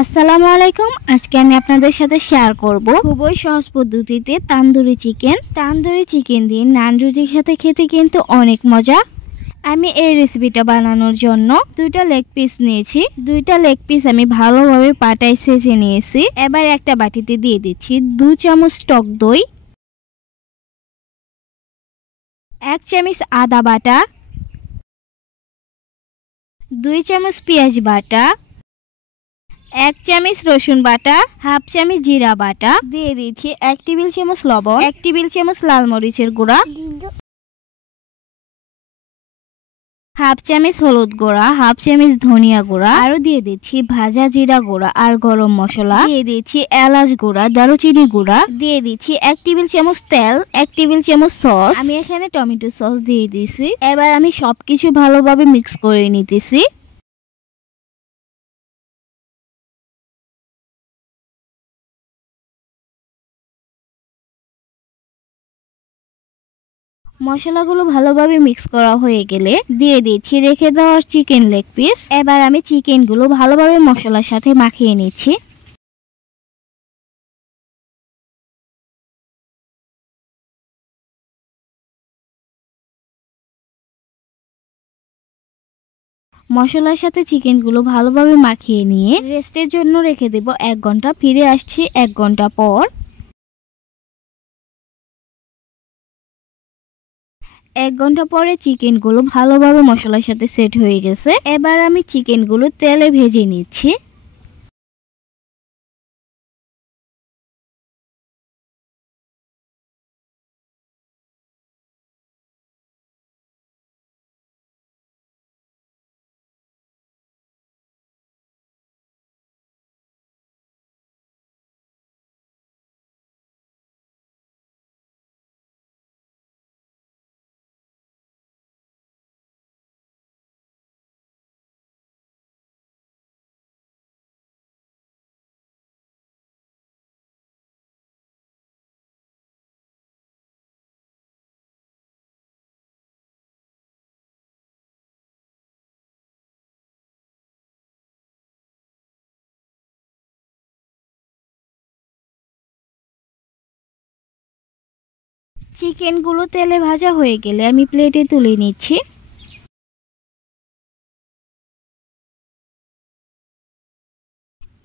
আসসালামু আলাইকুম। আজকে আমি আপনাদের সাথে শেয়ার করব খুবই সহজ পদ্ধতিতে তান্দুরি চিকেন। তান্দুরি চিকেন দিয়ে নান রুটির সাথে খেতে কিন্তু অনেক মজা। আমি এই রেসিপিটা বানানোর জন্য দুইটা লেগ পিস নিয়েছি। দুইটা লেগ পিস আমি ভালোভাবে পাটায় ছেঁচে নিয়েছি। এবার একটা বাটিতে দিয়ে দিচ্ছি 2 চামচ টক দই, 1 চামচ আদা বাটা, 2 চামচ পেঁয়াজ বাটা, 1 চামচ রসুন বাটা, হাফ চামচ জিরা বাটা, দিয়ে দিচ্ছি 1 টেবিল চামচ লবণ, 1 টেবিল চামচ লাল মরিচের গুঁড়া, হাফ চামচ হলুদ গুঁড়া, হাফ চামচ ধনিয়া গুঁড়া, আরো দিয়ে দিচ্ছি ভাজা জিরা গুঁড়া আর গরম মশলা, দিয়ে দিচ্ছি এলাচ গুঁড়া, দারুচিনি গুঁড়া, দিয়ে দিচ্ছি 1 টেবিল চামচ তেল, 1 টেবিল চামচ সস। আমি এখানে টমেটো সস দিয়ে দিয়েছি। এবার আমি সবকিছু ভালোভাবে মিক্স করে নিতেছি। মশলাগুলো ভালোভাবে মিক্স করা হয়ে গেলে দিয়ে দিচ্ছি রেখে দেওয়া চিকেন লেগ পিস। এবার আমি চিকেনগুলো ভালোভাবে মশলার সাথে মাখিয়ে নিচ্ছি। মশলার সাথে চিকেনগুলো ভালোভাবে মাখিয়ে নিয়ে রেস্টের জন্য রেখে দেব 1 ঘন্টা। ফিরে আসছি 1 ঘন্টা পর। 1 ঘন্টা পরে চিকেনগুলো ভালোভাবে মশলার সাথে সেট হয়ে গেছে। এবার আমি চিকেনগুলো তেলে ভেজে নিচ্ছি। চিকেনগুলো তেলে ভাজা হয়ে গেলে আমি প্লেটে তুলে নিচ্ছি।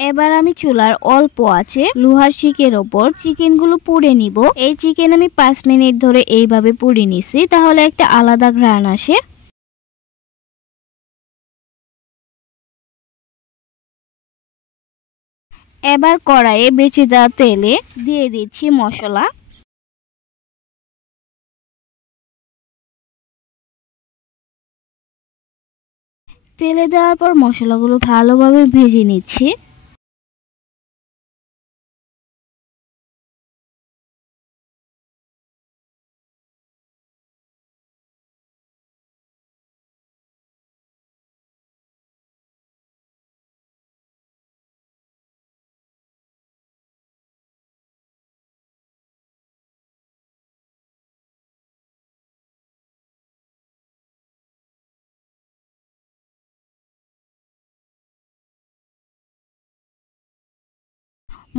এবার আমি চুলার অল্প আছে লোহার শিকের ওপর চিকেনগুলো পুড়ে নিব। এই চিকেন আমি 5 মিনিট ধরে এইভাবে পুড়ে নিছি, তাহলে একটা আলাদা ঘ্রাণ আসে। এবার কড়াইয়ে বেঁচে দেওয়া তেলে দিয়ে দিচ্ছি মশলা। তেলে দেওয়ার পর মশলাগুলো ভালোভাবে ভেজে নিচ্ছি।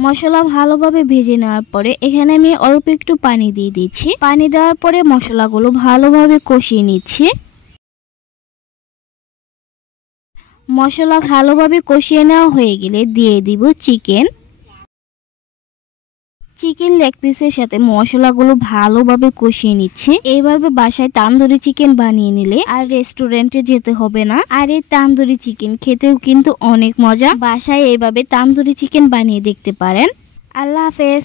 মশলা ভালোভাবে ভেজে নেওয়ার পরে এখানে আমি অল্প একটু পানি দিয়ে দিচ্ছি। পানি দেওয়ার পরে মশলাগুলো ভালোভাবে কষিয়ে নিচ্ছি। মশলা ভালোভাবে কষিয়ে নেওয়া হয়ে গেলে দিয়ে দিব চিকেন। চিকেন লেগ পিসের সাথে মশলাগুলো ভালোভাবে কষিয়ে নিচ্ছি। এইভাবে বাসায় তান্দুরি চিকেন বানিয়ে নিলে আর রেস্টুরেন্টে যেতে হবে না। আর এই তান্দুরি চিকেন খেতেও কিন্তু অনেক মজা। বাসায় এইভাবে তান্দুরি চিকেন বানিয়ে দেখতে পারেন। আল্লাহ হাফেজ।